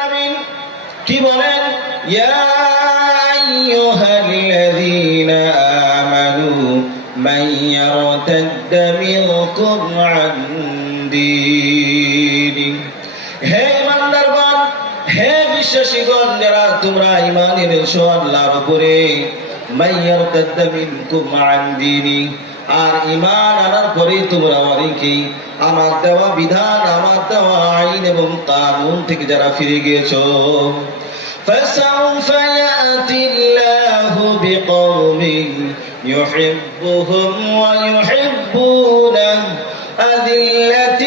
আলামিন কি বলেন, ইয়া আইয়ুহাল্লাযীনা আমানু মান ইয়ারতাদ্দা মিনকুম আন দীনি, হে ইমানদারগণ, হে বিশ্বাসীগণ, যারা তোমরা ঈমান এনেছো আল্লাহর উপরে, মান ইয়ারতাদ্দা মিনকুম আন দীনি, আর ঈমান আনার পরে তোমরা অনেকেই আমার দেওয়া বিধান, আমার দেওয়া আইন এবং কানুন থেকে যারা ফিরে গিয়েছো, فسوف يأتي الله بقوم يحبهم ويحبونه أذلة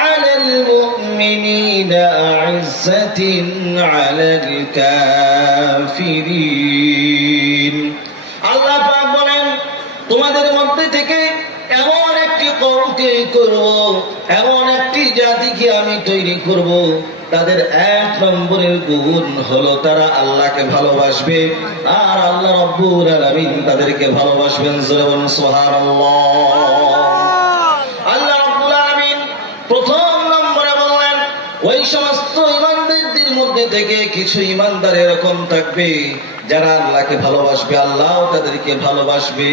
على المؤمنين أعزة على الكافرين। আল্লাহ পাক বলেন, তোমাদের মধ্যে থেকে এমন একটি কওমকে করব, এমন একটি জাতিকে আমি তৈরি করব, তাদের এক নম্বরের গুণ হলো তারা আল্লাহকে ভালোবাসবে, আর আল্লাহ রাব্বুল আলামিন তাদেরকে ভালোবাসবেন। জোরে বলুন সুবহানাল্লাহ। আল্লাহ রাব্বুল আলামিন প্রথম নম্বরে বললেন, ওই সমস্ত ঈমানদারদের মধ্যে থেকে কিছু ঈমানদার এরকম থাকবে যারা আল্লাহকে ভালোবাসবে, আল্লাহও তাদেরকে ভালোবাসবে।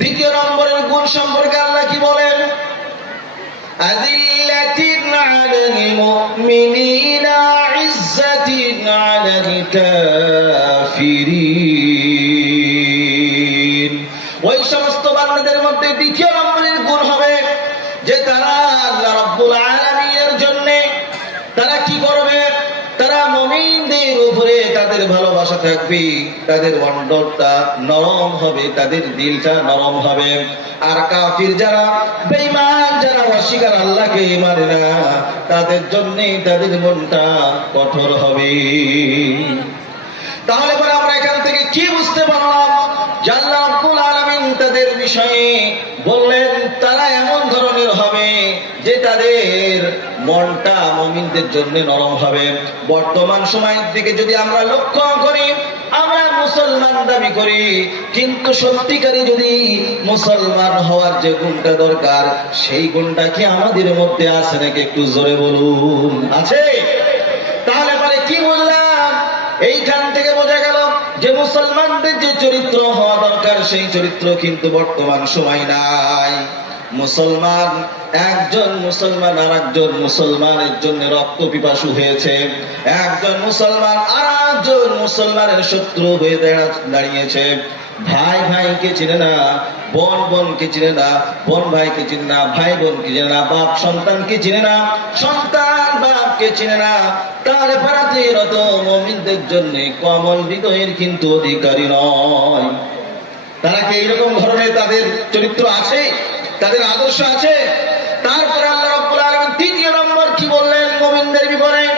দ্বিতীয় নম্বরের গুণ সম্পর্কে আল্লাহ কি বলেন, আযিল্লাতিন আলাল মুমিনিনা ইজ্জাতিন আলাল কাফিরিন। ওই সমস্ত বান্দাদের মধ্যে দ্বিতীয় নম্বরের গুণ হবে যে তারা আল্লাহ রাব্বুল আলামিনের জন্য তারা কি করবে, তারা মুমিনদের উপরে তাদের ভালোবাসা থাকবে, তাদের অন্তরটা নরম হবে, তাদের দিলটা নরম হবে। আর কাফির যারা, বেঈমান যারা অস্বীকার, আল্লাহকে মানে না, তাদের জন্য তাদের মনটা কঠোর হবে। তাহলে পরে আমরা এখান থেকে কি বুঝতে পারলাম, যে আল্লাহ রাব্বুল আলামিন তাদের বিষয়ে বললেন তারা এমন ধরনের হবে যে তাদের মনটা মুমিনদের জন্য নরম হবে। বর্তমান সময়ের দিকে যদি আমরা লক্ষ্য করি, আমরা মুসলমান দাবি করি, কিন্তু সত্যিকারী যদি মুসলমান হওয়ার যে গুণটা দরকার, সেই গুণটা কি আমাদের মধ্যে আছে নাকি? একটু জোরে বলুন, আছে? তাহলে পরে কি বললাম, এইখান থেকে বোঝা গেল যে মুসলমানদের যে চরিত্র হওয়া দরকার, সেই চরিত্র কিন্তু বর্তমান সময় নাই। মুসলমান একজন মুসলমান আর একজন মুসলমানের জন্য রক্ত পিপাসু হয়েছে, একজন মুসলমান আর একজন মুসলমানের শত্রু হয়ে দাঁড়িয়েছে। ভাই ভাইকে চিনে না, বোন বোনকে চিনে না, বোন ভাইকে চিনে না, ভাই বোনকে চিনে না, বাপ সন্তানকে চিনে না, সন্তান বাপকে চিনে না। তাহলে পারাতেরত মুমিনদের জন্য কমল হৃদয়ের কিন্তু অধিকারী নয়। তারা কি এইরকম ধরনের তাদের চরিত্র আছে, তাদের আদর্শ আছে? তারপরে আল্লাহ রাব্বুল আলামিন তৃতীয় নম্বর কি বললেন মুমিনদের বিপরীতে?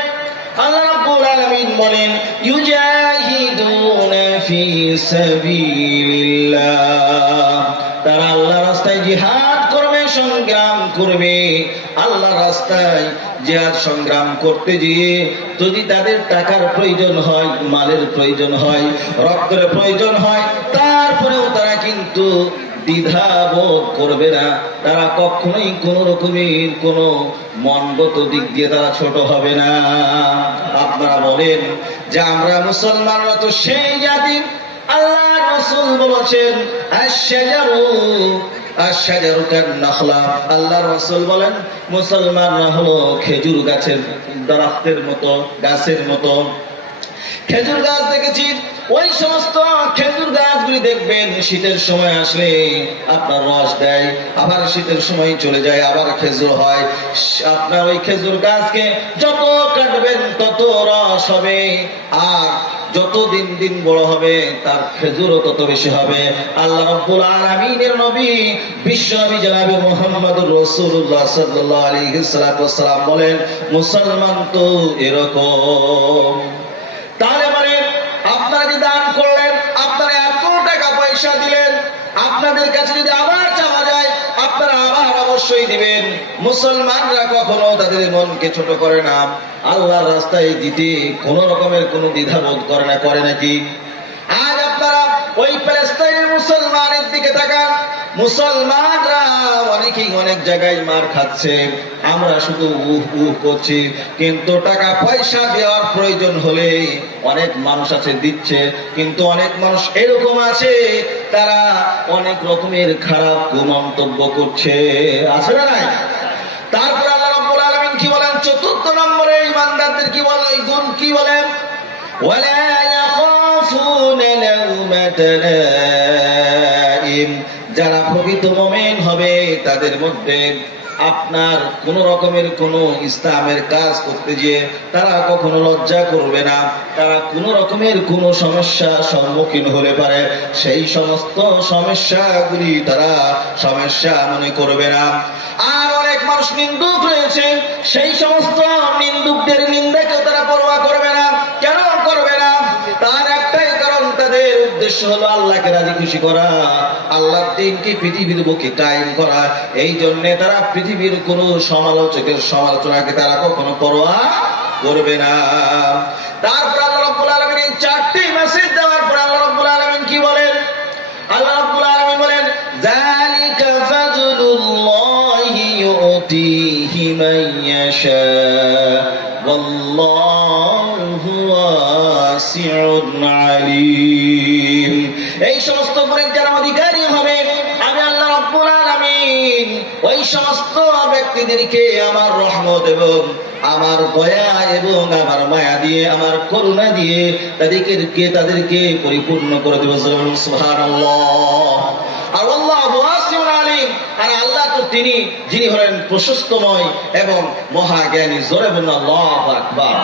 আল্লাহ রাব্বুল আলামিন বলেন, ইউজাহিদুনা ফি সাবিলিল্লাহ, তারা আল্লাহর রাস্তায় জিহাদ করবে, সংগ্রাম করবে। আল্লাহর রাস্তায় জিহাদ সংগ্রাম করতে গিয়ে যদি তাদের টাকার প্রয়োজন হয়, মালের প্রয়োজন হয়, রক্তের প্রয়োজন হয়, তারপরেও তারা কিন্তু দ্বিধাবোধ করবে না। তারা কখনোই কোন রকমের কোন মনগত দিক দিয়ে তারা ছোট হবে না। আপনারা বলেন যে আমরা মুসলমানরা তো সেই জাতি, আল্লাহ রাসূল বলেছেন আশ-শাজারু কান-নাখলা, আল্লাহ রাসূল বলেন মুসলমানরা হলো খেজুর গাছের দরখতের মতো, গাছের মতো। খেজুর গাছ দেখেছি, ওই সমস্ত খেজুর গাছগুলি দেখবেন শীতের সময় আসলে আপনার রস দেয়, আবার শীতের সময় চলে যায়, আবার খেজুর হয়। আপনার ওই খেজুর গাছকে যত কাটবেন তত রস হবে, আর যত দিন দিন বড় হবে তার খেজুরও তত বেশি হবে। আল্লাহ রাব্বুল আলামিনের নবী বিশ্বনবী জনাবে মুহাম্মদুর রাসূলুল্লাহ সাল্লাল্লাহু আলাইহি ওয়াসাল্লাম বলেন, মুসলমান তো এরকম। তাহলে মানে আপনারা যে দান করলেন, আপনারা এত টাকা পয়সা দিলেন, আপনাদের কাছে যদি আবার চাওয়া যায় আপনারা আবার অবশ্যই দিবেন। মুসলমানরা কখনো তাদের মনকে ছোট করে না, আল্লাহর রাস্তায় দিতে কোন রকমের কোন দ্বিধাবোধ করে না, করে নাকি? আজ আপনারা ওই প্যালেস্টাইনের মুসলমানের দিকে তাকান, মুসলমানরা অনেকেই অনেক জায়গায় মার খাচ্ছে, আমরা শুধু উহ উহ করছি, কিন্তু টাকা পয়সা দেওয়ার প্রয়োজন হলে অনেক মানুষ আছে দিচ্ছে, কিন্তু অনেক মানুষ এরকম আছে তারা অনেক রকমের খারাপ মন্তব্য করছে, আছে না নাই? তারপর আল্লাহ রাব্বুল আলামিন কি বলেন? চতুর্থ নম্বরে ঈমানদারদের কি বলেন, গুণ কি বলেন? ওয়ালা ইয়াখাফুনা লাউমাতা লাইম, যারা প্রকৃত মুমিন হবে তাদের মধ্যে আপনার কোন রকমের কোন ইসলামের কাজ করতে গিয়ে তারা কখনো লজ্জা করবে না, তারা কোন রকমের কোন সমস্যা সম্মুখীন হলে পারে সেই সমস্ত সমস্যাগুলি তারা সমস্যা মনে করবে না। আর অনেক মানুষ নিন্দুক রয়েছে, সেই সমস্ত নিন্দুকদের নিন্দাকেও তারা পরোয়া করবে না। কেন করবে না? তার একটাই কারণ, তাদের উদ্দেশ্য হলো আল্লাহকে রাজি খুশি করা, আল্লাহর দ্বীনকে পৃথিবীর বুকে কায়েম করা। এই জন্য তারা পৃথিবীর কোন সমালোচকের সমালোচনাকে তারা কখনো পরোয়া করবে না। তারপর আল্লাহ রাব্বুল আলামিন এই চারটি মেসেজ দেওয়ার পর আল্লাহ রাব্বুল আলামিন কি বলেন? আল্লাহ রাব্বুল আলামিন বলেন, যালিকা ফাজলুল্লাহি ইউতিহি মান ইয়াশা ওয়াল্লাহু ওয়াসিউন আলীম। এই সমস্ত গুণের যারা অধিকারী হবে, আমি আল্লাহ রাব্বুল আলামিন ওই সমস্ত ব্যক্তিদেরকে আমার রহমত এবং আমার দয়া এবং আমার মায়া দিয়ে, আমার করুণা দিয়ে তাদেরকে পরিপূর্ণ করে দেব। সুবহানাল্লাহ। আর আল্লাহু ওয়াসিউন আলীম, আর আল্লাহ তো তিনি যিনি হলেন প্রশস্তময় এবং মহাজ্ঞানী। জোরে বলুন আল্লাহু আকবার।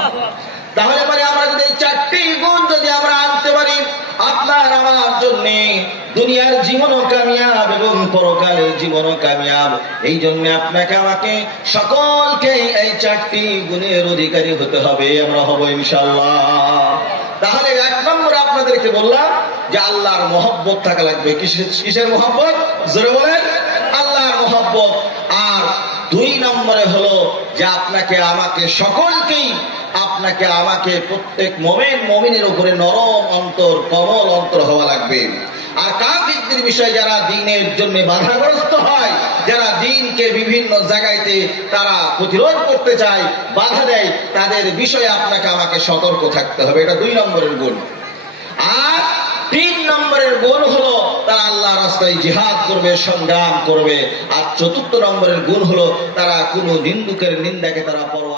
তাহলে পরে আমরা যদি এই চারটি গুণ যদি আমরা আনতে পারি, আপনার আমার জন্য দুনিয়ার জীবনও কামিয়াব এবং পরকালের জীবনও কামিয়াব। এই জন্য আপনাকে আমাকে সকলকে এই চারটি গুণের অধিকারী হতে হবে। আমরা হব ইনশাআল্লাহ। তাহলে এক নম্বরে আপনাদেরকে বললাম যে আল্লাহর মহব্বত থাকা লাগবে। কিসের মহব্বত? জোরে বলেন, আল্লাহর মহব্বত। আর দুই নম্বরে হলো যে আপনাকে আমাকে সকলকেই, আপনাকে আমাকে প্রত্যেক মুমিন মুমিনের উপরে নরম অন্তর, কোমল অন্তর হওয়া লাগবে। আর কাফিরদের বিষয়ে যারা দ্বীনের জন্য বাধাগ্রস্ত হয়, যারা দ্বীনকে বিভিন্ন জায়গাতে তারা প্রতিরোধ করতে চায়, বাধা দেয়, তাদের বিষয়ে আপনাকে আমাকে সতর্ক থাকতে হবে। এটা দুই নম্বরের গুণ। আর তিন নম্বরের গুণ হলো তারা আল্লাহ রাস্তায় জিহাদ করবে, সংগ্রাম করবে। আর চতুর্থ নম্বরের গুণ হলো তারা কোনো নিন্দুকের নিন্দাকে তারা পরোয়া